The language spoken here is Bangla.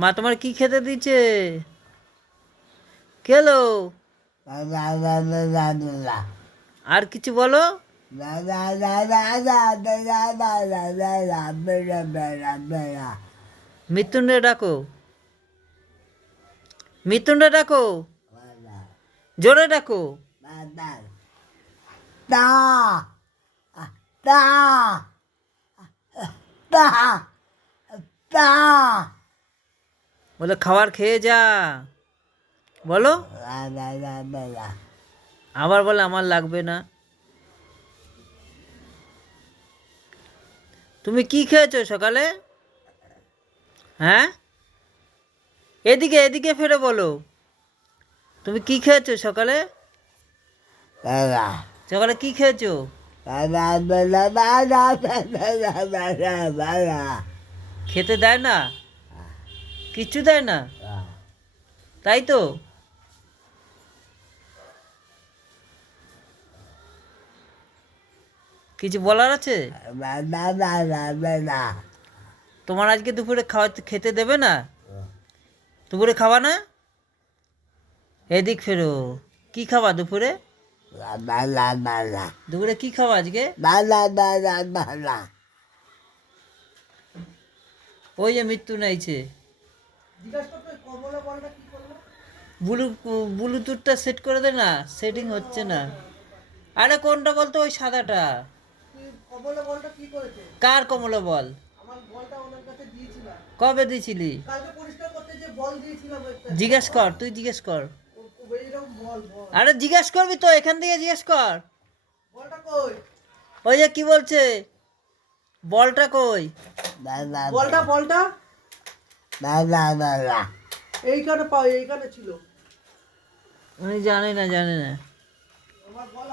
মা তোমার কি খেতে দিচ্ছে? খেলো। আর কিছু বলো। মৃত্যুঞ্জয় ডাকো, মৃত্যুঞ্জয় ডাকো, জোরে ডাকো। বলে খাবার খেয়ে যা, বলো। আবার বলে আমার লাগবে না। তুমি কি খেয়েছো সকালে? হ্যাঁ, এদিকে এদিকে ফিরে বলো। তুমি কি খেয়েছো সকালে? সকালে কি খেয়েছো? খেতে দেয় না, কিচ্ছু দেয় না, তাই তো। কিছু বলার আছে? তোমার আজকে দুপুরে খেতে দেবে না? দুপুরে খাবা না? এদিক ফেরো। কি খাবা দুপুরে? দুপুরে কি খাবা আজকে? ওই যে মৃত্যু নাইছে। ব্লুটুথটা সেট করে দে না, সেটিং হচ্ছে না। আরে কোনটা বলতো? ওই সাদাটা। কার কমলা বল? কবে দিয়েছিলি? জিজ্ঞেস কর, তুই জিজ্ঞেস কর। আরে জিজ্ঞেস করবি তো, এখান থেকে জিজ্ঞেস কর। ওই যে কি বলছে, বলটা কই? বলটা বলটা এইখানে ছিল। উনি জানে না, জানে না। আমার বল